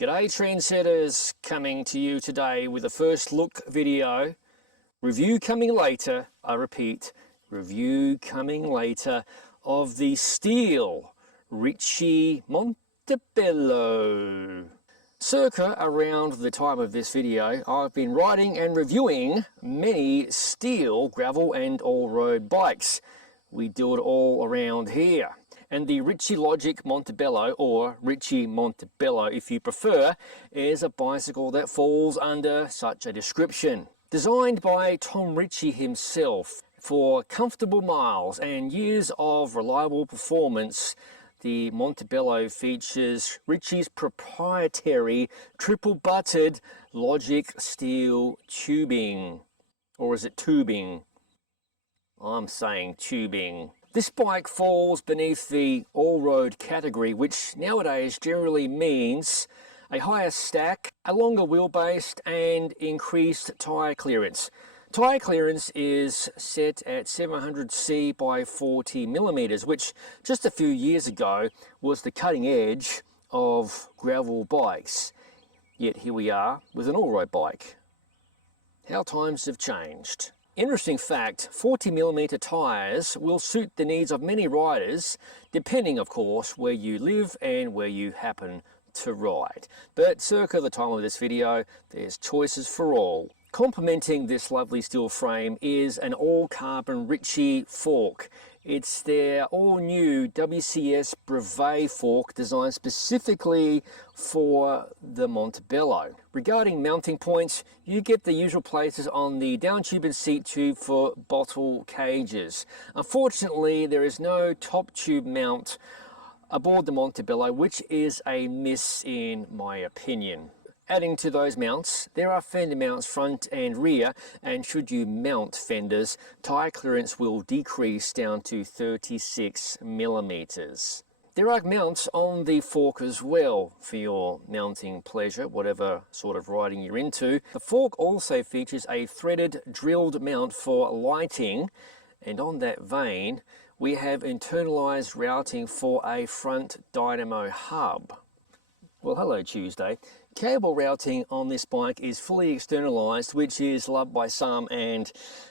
G'day trendsetters, coming to you today with a first look video. Review coming later, I repeat, review coming later of the steel Ritchey Montebello. Circa around the time of this video, I've been riding and reviewing many steel gravel and all-road bikes. We do it all around here. And the Ritchey Logic Montebello, or Ritchey Montebello if you prefer, is a bicycle that falls under such a description. Designed by Tom Ritchey himself for comfortable miles and years of reliable performance, the Montebello features Ritchey's proprietary triple-butted Logic steel tubing. Or is it tubing? I'm saying tubing. This bike falls beneath the all-road category, which nowadays generally means a higher stack, a longer wheelbase and increased tyre clearance. Tyre clearance is set at 700C by 40mm, which just a few years ago was the cutting edge of gravel bikes. Yet here we are with an all-road bike. How times have changed. Interesting fact, 40mm tyres will suit the needs of many riders, depending of course where you live and where you happen to ride. But circa the time of this video, there's choices for all. Complementing this lovely steel frame is an all-carbon Ritchey fork. It's their all-new WCS Brevet fork designed specifically for the Montebello. Regarding mounting points, you get the usual places on the down tube and seat tube for bottle cages. Unfortunately, there is no top tube mount aboard the Montebello, which is a miss in my opinion. Adding to those mounts, there are fender mounts front and rear, and should you mount fenders, tyre clearance will decrease down to 36mm. There are mounts on the fork as well for your mounting pleasure, whatever sort of riding you're into. The fork also features a threaded drilled mount for lighting, and on that vein, we have internalised routing for a front dynamo hub. Well, hello Tuesday. Cable routing on this bike is fully externalized, which is loved by some and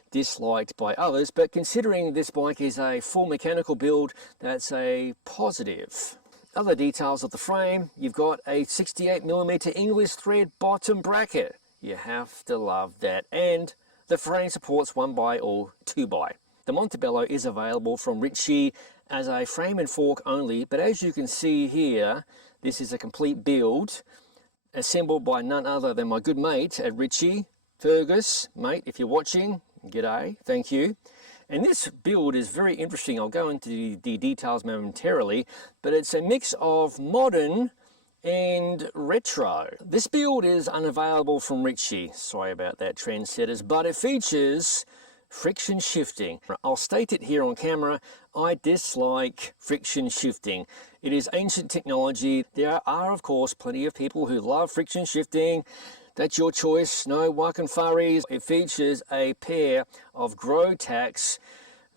disliked by others, but considering this bike is a full mechanical build, that's a positive. Other details of the frame, you've got a 68mm English thread bottom bracket. You have to love that. And the frame supports 1x or 2x. The Montebello is available from Ritchey as a frame and fork only, but as you can see here, this is a complete build assembled by none other than my good mate at Ritchey, Fergus. Mate, if you're watching, g'day, thank you. And this build is very interesting. I'll go into the details momentarily, but it's a mix of modern and retro. This build is unavailable from Ritchey, sorry about that trendsetters, but it features friction shifting. I'll state it here on camera, I dislike friction shifting. It is ancient technology. There are of course plenty of people who love friction shifting. That's your choice, no wakanfaris. It features a pair of Growtacs,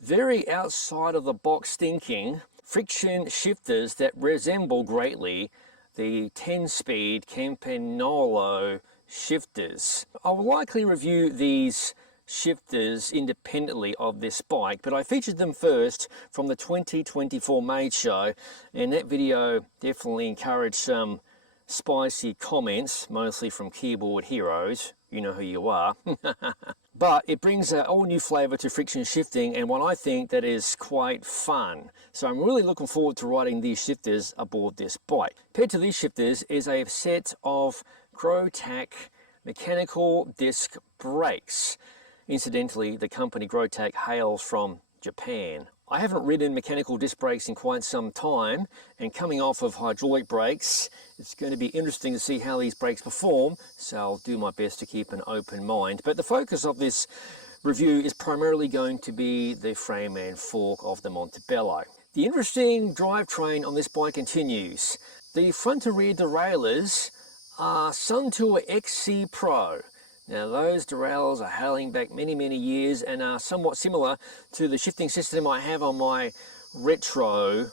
very outside of the box thinking friction shifters that resemble greatly the 10-speed Campanolo shifters. I will likely review these shifters independently of this bike, but I featured them first from the 2024 Made Show, and that video definitely encouraged some spicy comments, mostly from keyboard heroes, you know who you are. But it brings an all new flavour to friction shifting, and what I think that is quite fun. So I'm really looking forward to riding these shifters aboard this bike. Paired to these shifters is a set of Growtac mechanical disc brakes. Incidentally, the company Growtac hails from Japan. I haven't ridden mechanical disc brakes in quite some time, and coming off of hydraulic brakes, it's going to be interesting to see how these brakes perform, so I'll do my best to keep an open mind. But the focus of this review is primarily going to be the frame and fork of the Montebello. The interesting drivetrain on this bike continues. The front and rear derailleurs are Suntour XC Pro. Now those derailleurs are hailing back many years and are somewhat similar to the shifting system I have on my retro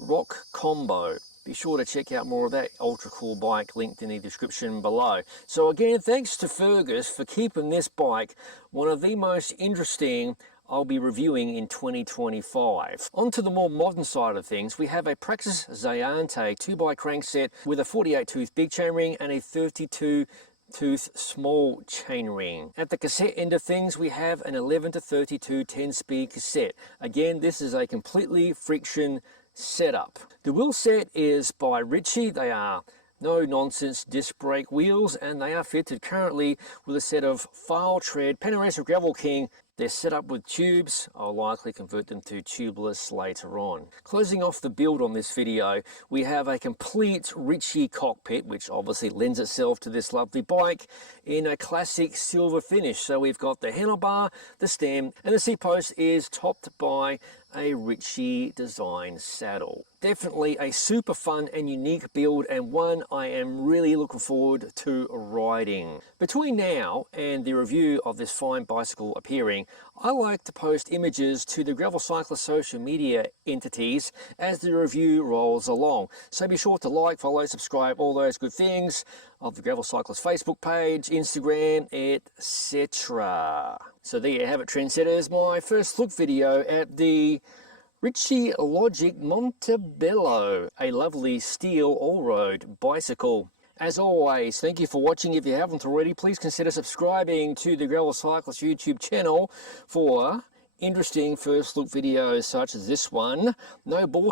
Rock Combo. be sure to check out more of that ultra cool bike linked in the description below. So again, thanks to Fergus for keeping this bike one of the most interesting I'll be reviewing in 2025. On to the more modern side of things, we have a Praxis Zayante 2x crankset with a 48 tooth big chainring and a 32 tooth small chainring. At the cassette end of things, we have an 11 to 32 10-speed cassette. Again, this is a completely friction setup. The wheel set is by Ritchey. They are no-nonsense disc brake wheels, and they are fitted currently with a set of file tread Panorama Gravel King. They're set up with tubes. I'll likely convert them to tubeless later on. Closing off the build on this video, we have a complete Ritchey cockpit, which obviously lends itself to this lovely bike, in a classic silver finish. So we've got the handlebar, the stem, and the seat post is topped by a Ritchey design saddle. Definitely a super fun and unique build, and one I am really looking forward to riding. Between now and the review of this fine bicycle appearing, I like to post images to the Gravel Cyclist social media entities as the review rolls along. So be sure to like, follow, subscribe, all those good things of the Gravel Cyclist Facebook page, Instagram, etc. So there you have it, trendsetters, my first look video at the Ritchey Logic Montebello, a lovely steel all-road bicycle. As always, thank you for watching. If you haven't already, please consider subscribing to the Gravel Cyclist YouTube channel for interesting first look videos such as this one. No bullshit,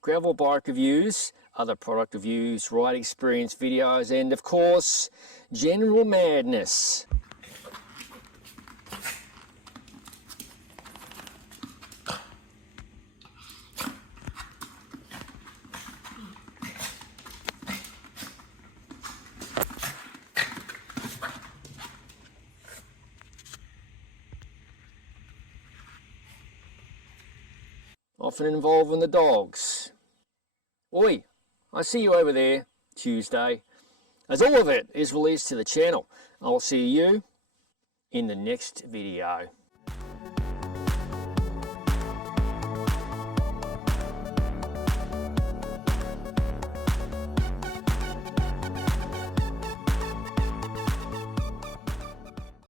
gravel bike reviews, other product reviews, ride experience videos, and of course, general madness. Often involving the dogs. Oi, I see you over there, Tuesday. As all of it is released to the channel, I'll see you in the next video.